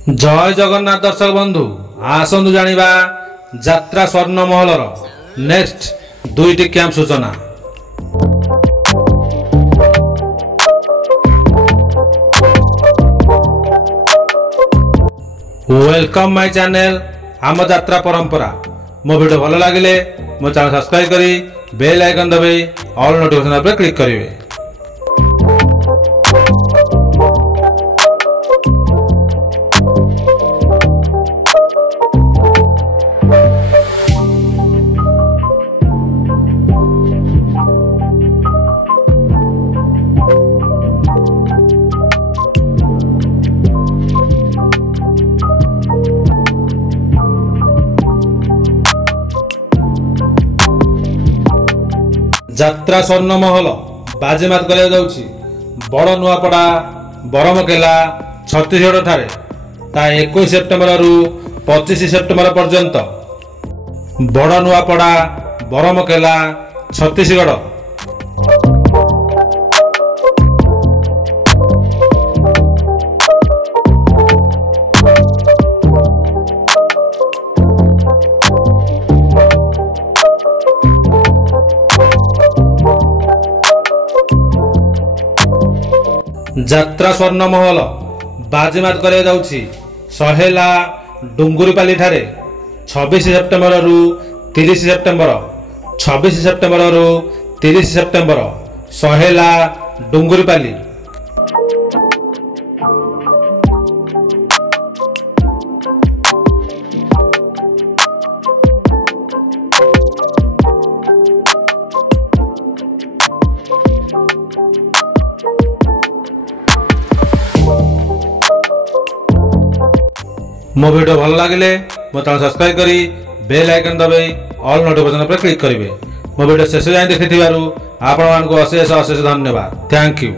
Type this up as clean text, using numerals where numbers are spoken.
जय जगन्नाथ दर्शक बंधु आसतु जानिबा यात्रा स्वर्ण महलर नेक्स्ट दुईटी कैंप सूचना। वेलकम माय चैनल आम यात्रा परंपरा। मो वीडियो भल लगे मो चैनल सब्सक्राइब करी बेल आइकन दबाई ऑल नोटिफिकेशन पर क्लिक करेंगे। यात्रा स्वर्ण महल बाजीमात कर बड़ नुआपड़ा बरमकेला छत्तीसगढ़ ठारे 21 सेप्टेम्बर रु 25 सेप्टेम्बर पर्यंत बड़ नुआपड़ा बरमकेला छत्तीसगढ़। यात्रा स्वर्ण महल बाजीमात कर सहेला डुंगुरीपाली ठारे 26 सेप्टेम्बर रु 30 सेप्टेम्बर 26 सेप्टेम्बर रु 30 सेप्टेम्बर सहेला डुंगुरीपाली। मो वीडियो भल लगे मो चैनल सब्सक्राइब करी बेल आइकन दबाई ऑल नोटिफिकेशन पर क्लिक करेंगे। मो वीडियो शेष जाए देखि आपण मानक अशेष अशेष धन्यवाद। Thank you.